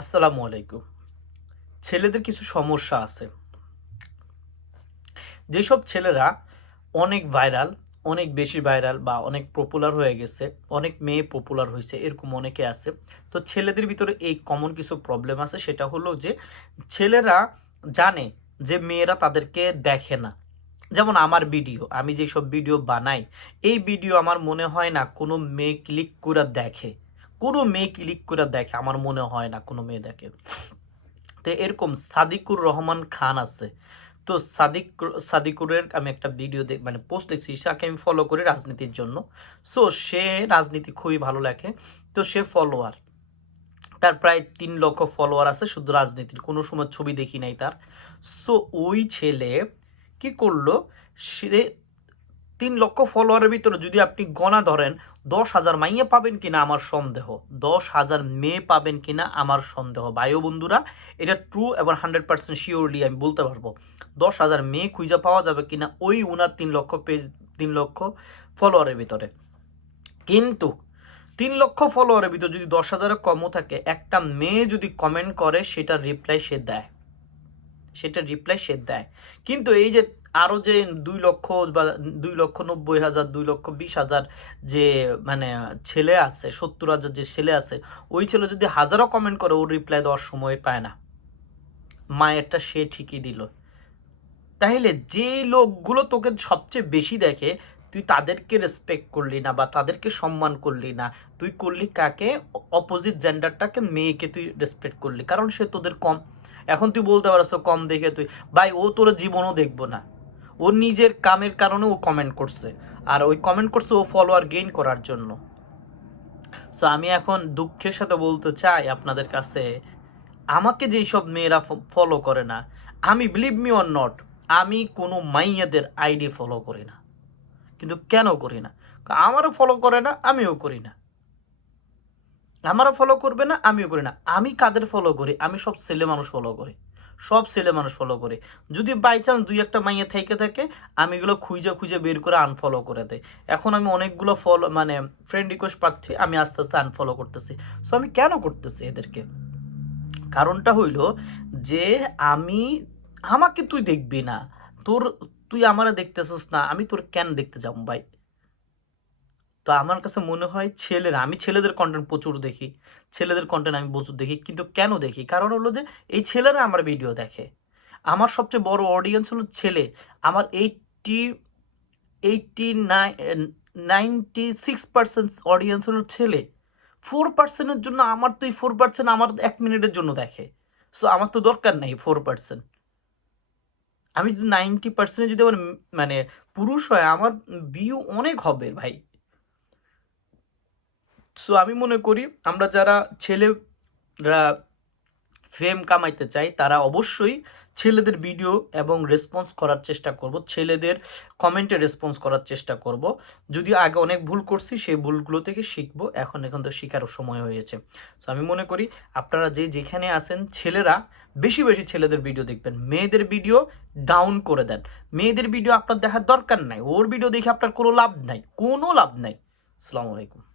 আসসালামু আলাইকুম। ছেলেদের কিছু সমস্যা আছে। যেসব ছেলেরা অনেক ভাইরাল, অনেক বেশি ভাইরাল বা অনেক পপুলার হয়ে গেছে, অনেক মেয়ে পপুলার হয়েছে, এরকম অনেকে আছে। তো ছেলেদের ভিতরে এই কমন কিছু প্রবলেম আছে, সেটা হলো যে ছেলেরা জানে যে মেয়েরা তাদেরকে দেখে না। যেমন আমার ভিডিও আমি যেসব ভিডিও বানাই, এই ভিডিও আমার মনে হয় না কোনো মেয়ে ক্লিক করে দেখে। কোনো মেয়ে ক্লিক করে দেখে, আমার মনে হয় না কোনো মেয়ে দেখে। তো এরকম সাদিকুর রহমান খান আছে। তো সাদিক সাদিকুরের আমি একটা ভিডিও দেখ মানে পোস্ট দেখছি তাকে আমি ফলো করি রাজনীতির জন্য। সো সে রাজনীতি খুবই ভালো লাগে তো সে ফলোয়ার তার প্রায় তিন লক্ষ ফলোয়ার আছে, শুধু রাজনীতির, কোনো সময় ছবি দেখি নাই তার। সো ওই ছেলে কি করল? সে তিন লক্ষ ফলোয়ারের ভিতরে যদি আপনি গণা ধরেন, দশ হাজার মাইয়া পাবেন কিনা আমার সন্দেহ। দশ হাজার মেয়ে পাবেন কিনা আমার সন্দেহ। ও বন্ধুরা, এটা ট্রু এবং হান্ড্রেড পার্সেন্ট শিওরলি আমি বলতে পারব। দশ হাজার মেয়ে খুঁজে পাওয়া যাবে কিনা ওই উনার তিন লক্ষ পেজ তিন লক্ষ ফলোয়ারের ভিতরে। কিন্তু তিন লক্ষ ফলোয়ারের ভিতরে যদি দশ হাজারের কমও থাকে, একটা মেয়ে যদি কমেন্ট করে, সেটার রিপ্লাই সে দেয়। সেটা রিপ্লাই সে দেয়। কিন্তু এই যে আরও যে দুই লক্ষ বা দুই লক্ষ নব্বই হাজার, দুই লক্ষ বিশ হাজার যে মানে ছেলে আছে, সত্তর হাজার যে ছেলে আছে, ওই ছেলে যদি হাজারও কমেন্ট করে ওর রিপ্লাই দেওয়ার সময় পায় না। মায়েরটা সে ঠিকই দিল। তাহলে যে লোকগুলো তোকে সবচেয়ে বেশি দেখে, তুই তাদেরকে রেসপেক্ট করলি না বা তাদেরকে সম্মান করলি না, তুই করলি কাকে? অপোজিট জেন্ডারটাকে মেয়েকে তুই রেসপেক্ট করলি। কারণ সে তোদের কম। এখন তুই বলতে পারস তো কম দেখে তুই। ভাই, ও তোর জীবনও দেখব না। ও নিজের কামের কারণে ও কমেন্ট করছে। আর ওই কমেন্ট করছে ও ফলোয়ার গেইন করার জন্য। সো আমি এখন দুঃখের সাথে বলতে চাই আপনাদের কাছে, আমাকে যেই সব মেয়েরা ফলো করে না, আমি বিলিভ মি অর নট আমি কোনো মাইয়াদের আইডি ফলো করি না। কিন্তু কেন করি না? আমারও ফলো করে না, আমিও করি না। আমারও ফলো করবে না, আমিও করি না। আমি কাদের ফলো করি? আমি সব ছেলে মানুষ ফলো করি। সব ছেলে মানুষ ফলো করে। যদি বাই চান্স দুই একটা মাইয়া থেকে থাকে, আমি এগুলো খুঁজে খুঁজে বের করে আনফলো করে দেয় এখন আমি অনেকগুলো ফলো মানে ফ্রেন্ড রিকোয়েস্ট পাচ্ছি, আমি আস্তে আস্তে আনফলো করতেছি। সো আমি কেন করতেছি এদেরকে? কারণটা হইল যে আমি, আমাকে তুই দেখবি না। তোর, তুই আমারে দেখতেছিস না, আমি তোর কেন দেখতে যাব ভাই? তো আমার কাছে মনে হয় ছেলেরা, আমি ছেলেদের কন্টেন্ট প্রচুর দেখি। ছেলেদের কন্টেন্ট আমি প্রচুর দেখি, কিন্তু কেন দেখি? কারণ হলো যে, এই ছেলেরা আমার ভিডিও দেখে। আমার সবচেয়ে বড় অডিয়েন্স হলো ছেলে। আমার eighty eighty ninety six percent audience হলো ছেলে। ফোর পার্সেন্টের জন্য আমার তো এই ফোর পার্সেন্ট আমার এক মিনিটের জন্য দেখে। সো আমার তো দরকার নাই ফোর পার্সেন্ট আমি যদি নাইনটি পার্সেন্ট যদি আমার মানে পুরুষ হয়, আমার ভিউ অনেক হবে ভাই। সো আমি মনে করি আমরা যারা ছেলেরা ফেম কামাইতে চাই, তারা অবশ্যই ছেলেদের ভিডিও এবং রেসপন্স করার চেষ্টা করব, ছেলেদের কমেন্টে রেসপন্স করার চেষ্টা করব। যদি আগে অনেক ভুল করছি, সেই ভুলগুলো থেকে শিখব, এখন এখন তো শেখারও সময় হয়েছে। সো আমি মনে করি আপনারা যে যেখানে আছেন, ছেলেরা বেশি বেশি ছেলেদের ভিডিও দেখবেন। মেয়েদের ভিডিও ডাউন করে দেন। মেয়েদের ভিডিও আপনার দেখার দরকার নাই। ওর ভিডিও দেখে আপনার কোনো লাভ নাই। কোনো লাভ নাই। আসসালামু আলাইকুম।